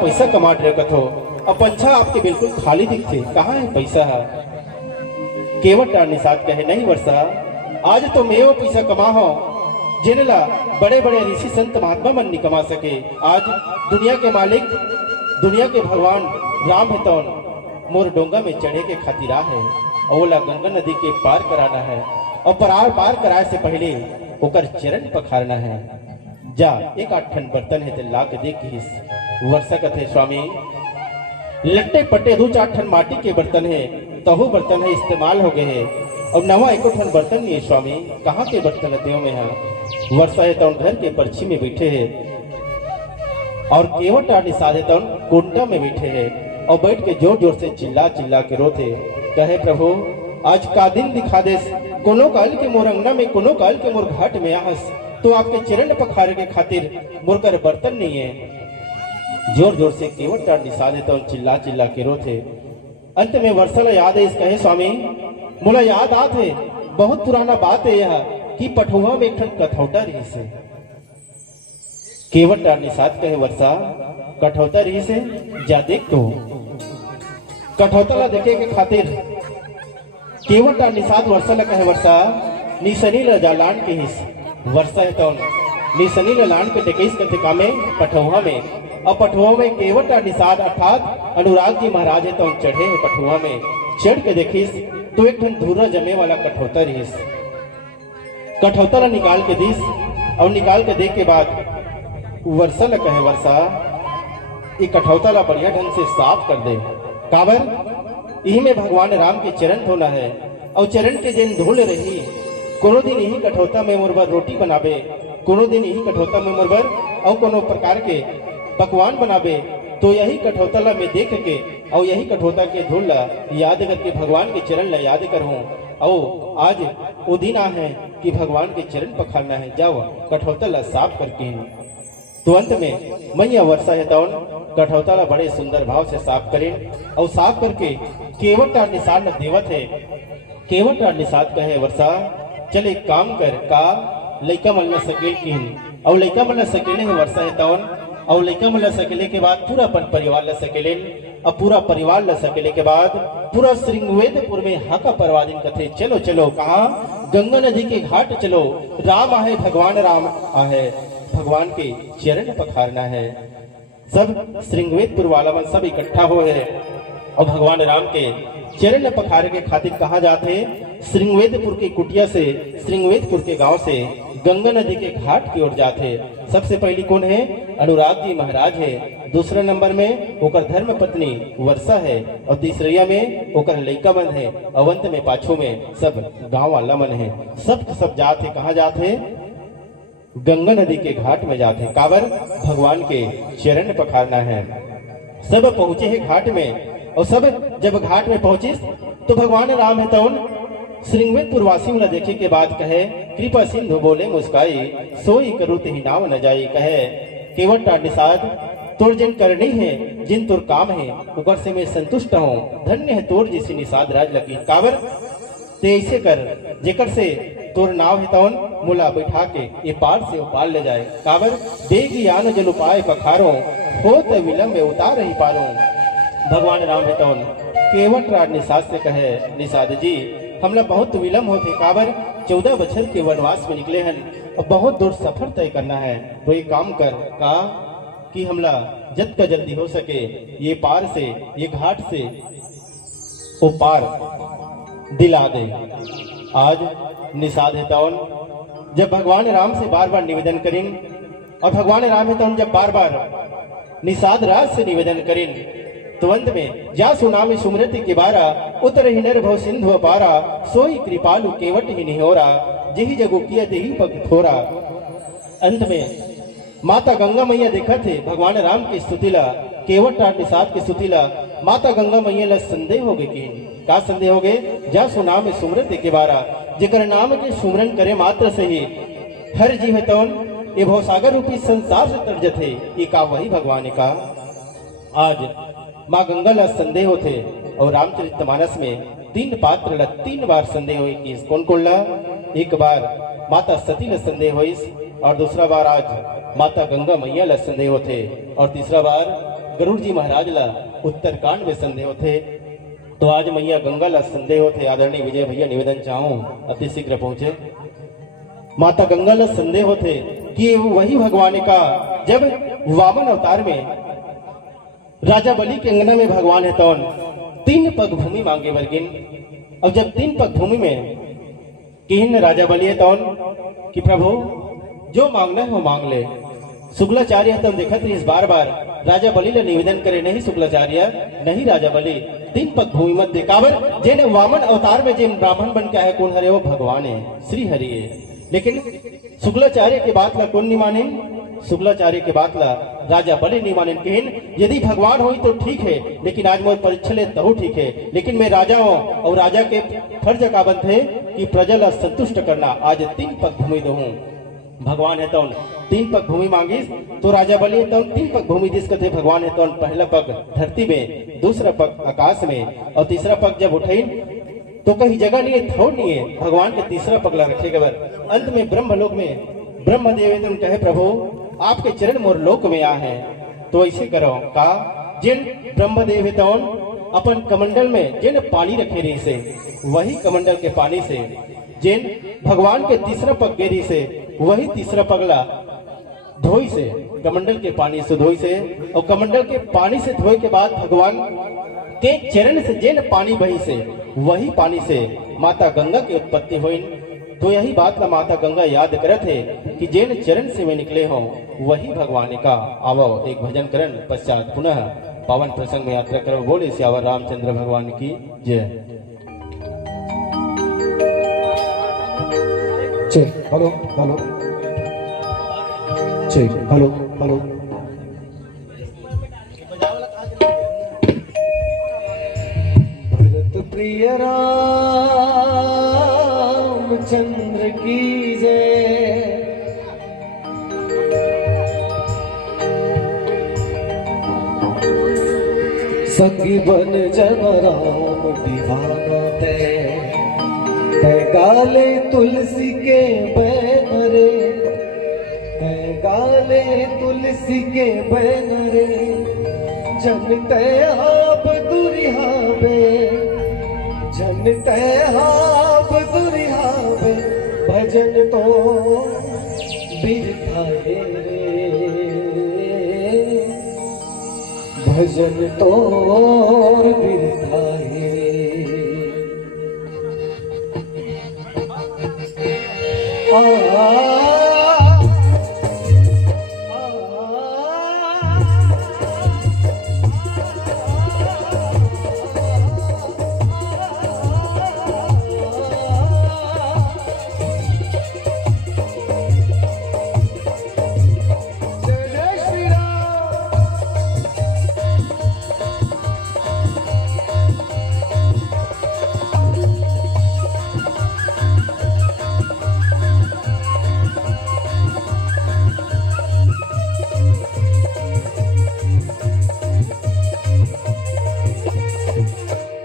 पैसा कमा रहे कथो अब पंछा आपके बिल्कुल खाली दिखते, कहाँ है पैसा? केवट निषाद कहे नहीं वर्षा, आज तो मैं वो पैसा कमा हो जिनला बड़े बड़े ऋषि संत महात्मा मन नहीं कमा सके। आज दुनिया के मालिक, दुनिया के भगवान राम है तो मोर डोंगा में चढ़े के खातिर है, ओला गंगा नदी के पार कराना है और पार कराए से पहले ओकर चरण पखारना है। जा एक 8 ठन बर्तन है तो ला के देखिस। वर्षा कथे स्वामी लट्टे पट्टे 2-4 ठन माटी के बर्तन है, तहु बर्तन है इस्तेमाल हो गए है और नवा 1 ठन बर्तन नहीं है स्वामी, कहाँ के बर्तन देव में है? वर्षा है तो घर के पर्ची में बैठे है और केवट निषाद है तो कोंटा में बैठे है और बैठ के जोर जोर से चिल्ला के रोते, कहे प्रभु आज का दिन दिखा दे, कोनो काल के मोर अंगना में, कोनो काल के मोर घाट में आहस, तो आपके चरण पखारे के खातिर मुरकर बर्तन नहीं है। जोर जोर से केवट निषाद है तो चिल्ला के रोते। अंत में वर्षा याद है, इस कहे स्वामी मोला याद आत है, बहुत पुराना बात है यह कि पठुआ में एक ठन कठौता रही से। केवट निषाद कहे वर्षा कठौता रही से, जा देख तो कठौता ला देखे के खातिर केवट निषाद वर्षा ला कहे वर्षा निसनी ला जालान के हिस। वर्षा है तो निसनी ला लान के टेकेस कथे कामे पठुआ में, और पठुआ में केवट निषाद अर्थात अनुराग जी महाराज है तो चढ़े है पठुआ में। चढ़ के देखिस तो एक ठन धूरा जमे वाला कठौता रहीस। कठौता ला निकाल के दिस और निकाल के देख के बाद वर्षा ला कहे वर्षा ये कठौता ला बढ़िया ढंग से साफ कर दे, काबर यही में भगवान राम के चरण धोना है और चरण के दिन धोले रही। कोनो दिन यही कठौता में मुरबर रोटी बनाबे, कोनो दिन यही कठौता में मुरबर और कोनो प्रकार के पकवान बनाबे, तो यही कठौता ला मैं देख के और यही कठौता के धूल ला याद करके भगवान के चरण ला याद करहूं। और आज वो दिन आ है कि भगवान के चरण पखारना है, जाओ कठौता ला साफ करके। तो अंत में मैया वर्षा है तो कठौता ला बड़े सुंदर भाव से साफ करें और साफ करके केवट निषाद न देवत है। केवट निषाद कहे वर्षा चल एक काम कर, का लइका मन ला सकेल किन और लइका मन ला सकेले है वर्षा है तो और लइका मन ला सकेले के बाद पूरा अपन परिवार ला सकेले और पूरा परिवार ला सकेले के बाद पूरा श्रृंगवेदपुर में हाका परवादिन कथे चलो चलो, कहाँ गंगा नदी के घाट चलो, राम आहे भगवान राम आहे, भगवान के चरण पखारना है। सब श्रृंगवेदपुर वाला मन सब इकट्ठा हो है और भगवान राम के चरण पखारे के खातिर कहा जाते हैं श्रृंगवेदपुर की कुटिया से, श्रृंगवेदपुर के गांव से गंगा नदी के घाट की ओर जाते। सबसे पहली कौन है? अनुराग जी महाराज है, दूसरा नंबर में ओकर धर्म पत्नी वर्षा है और तीसरिया में ओकर लइका मन है, अवंत में पाछू में सब गांव वाला मन है। सब जाते, कहाँ जाते? गंगा नदी के घाट में जाते, काबर भगवान के चरण पखारना है। सब पहुंचे हैं घाट में और सब जब घाट में पहुंचे तो भगवान राम है तो श्रृंगवेदपुर वासी वाला देखे के बाद कहे कृपा सिंधु बोले मुस्काई, सोई करू ही नाव न जाई। कहे केवट निषाद तोर जिन करनी है, जिन तोर काम है ऊपर से मैं संतुष्ट हूँ, धन्य है तोर जिसी निषाद राज लगी। काबर ते ऐसे कर जेकर से तोर नाव है तौन मुला बैठा के ये पार से पार ले जाए। काबर देगी आन जल उपाय पखारो, हो तो विलम्ब उतार ही पारो। भगवान राम है तौन केवट निषाद से कहे निषाद जी हमला बहुत विलम्ब होते, काबर 14 बछर के वनवास में निकले हैं और बहुत दूर सफर तय करना है, तो एक काम कर का कि हमला जद का जल्दी हो सके ये पार से, ये घाट से वो पार दिला दे। आज निषाद है तौन जब भगवान राम से बार बार निवेदन करें और भगवान राम है तौन जब बार बार निषाद राज से निवेदन करें तो अंत में जा सुनामी सुमृति के बारा, उतर ही निर्भव सिंधु पारा, सोई कृपालु केवट ही निहोरा, जही जगु किया तेही पग थोरा। अंत में माता गंगा मैया देखा थे भगवान राम की स्तुतिला, केवट निषाद की स्तुतिला, माता गंगा मैया ला संदेह हो गए कि का संदेह हो गए? जा सुनामी सुमृति के बारा, जेकर नाम के सुमरन करे मात्र से ही हर जीव है तौन ये भवसागर रूपी संसार से तर जथे, ये का वही भगवान का। आज माँ गंगा ला संदेह होते और रामचरितमानस में 3 पात्र ला 3 बार संदेह हुई कि कौन कौन ला? एक बार माता सती ला संदेह हुई और दूसरा बार आज माता गंगा मैया ला संदेह होते और तीसरा बार गरुड़ जी महाराज ला उत्तरकांड में संदेह थे, तो आज मैया गंगा ला संदेह थे। आदरणीय विजय भैया निवेदन चाहूं अति शीघ्र पहुंचे। माता गंगा ला संदेह थे कि वही भगवान का जब वामन अवतार में राजा बलि के अंगना में भगवान है तौन 3 पग भूमि मांगे वर्गिन। अब जब 3 पग भूमि में किन राजा बलि है तौन कि प्रभु जो मांगना है वो मांग ले। शुक्लाचार्य तुम देखत रही इस बार राजा बलि ला निवेदन करे, नहीं शुक्लाचार्य नहीं राजा बलि 3 पग भूमि मत दे। काबर जेने वामन अवतार में जिन ब्राह्मण बन के आए कौन हरे वो भगवान है, श्री हरि है। लेकिन शुक्लाचार्य के बात ला कौन नहीं माने? शुक्लाचार्य के बात ला राजा बलि नहीं माने। कहन यदि भगवान हो तो ठीक है, लेकिन आज मोर परीक्षा ले तो ठीक है, लेकिन मैं राजा हूं और राजा के फर्ज का बंध है कि प्रजा ला संतुष्ट करना। आज 3 पग भूमि दो हूं, भगवान है तो 3 पग भूमि मांगिस तो राजा बलि तो 3 पग भूमि दिस कथे भगवान है तो पहला पग धरती में, दूसरा पग आकाश में और तीसरा पग जब उठे तो कहीं जगह नहीं है, थोड़ नहीं है, भगवान के तीसरा पगला रखेगा। अंत में ब्रह्मलोक में ब्रह्मदेव तुम कहे प्रभु आपके चरण मोर लोक में आ है, तो ऐसे करो का जिन ब्रह्मदेव है तौन अपन कमंडल में जिन पानी रखे रही से वही कमंडल के पानी से जिन भगवान के तीसरा पग गेरी से वही तीसरा पगला धोई से कमंडल के पानी से धोई से और कमंडल के पानी से धोए के बाद भगवान के चरण से जिन पानी बही से वही पानी से माता गंगा की उत्पत्ति हुई। तो यही बात ला माता गंगा याद करत है कि जिन चरण से वे निकले हो वही भगवान का। आवो एक भजन करन पश्चात पुनः पावन प्रसंग में यात्रा करो। बोले सियावर रामचंद्र भगवान की जय। Hello hello hello hello Bharat प्रिय रामचंद्र की जय। संगी बन जब राम दीवाना ते गाले तुलसी के बैनरे, गाले तुलसी के बैनरे जनते आप दुरिहावे, जनते आप दुरिहावे भजन तो बिरथाए रे, भजन तो बिरथाए।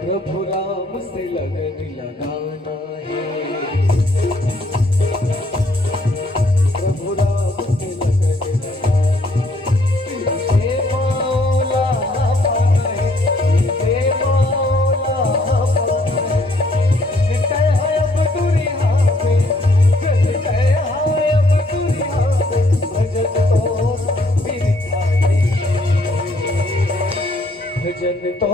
प्रभु राम से लगन लगाना है, प्रभु राम से लगन लगाना है, मौला पाना है, मौला पाना है। चलते हैं अब दुनिया में, चलते हैं अब दुनिया में भजन तो बिरथाए, भजन तो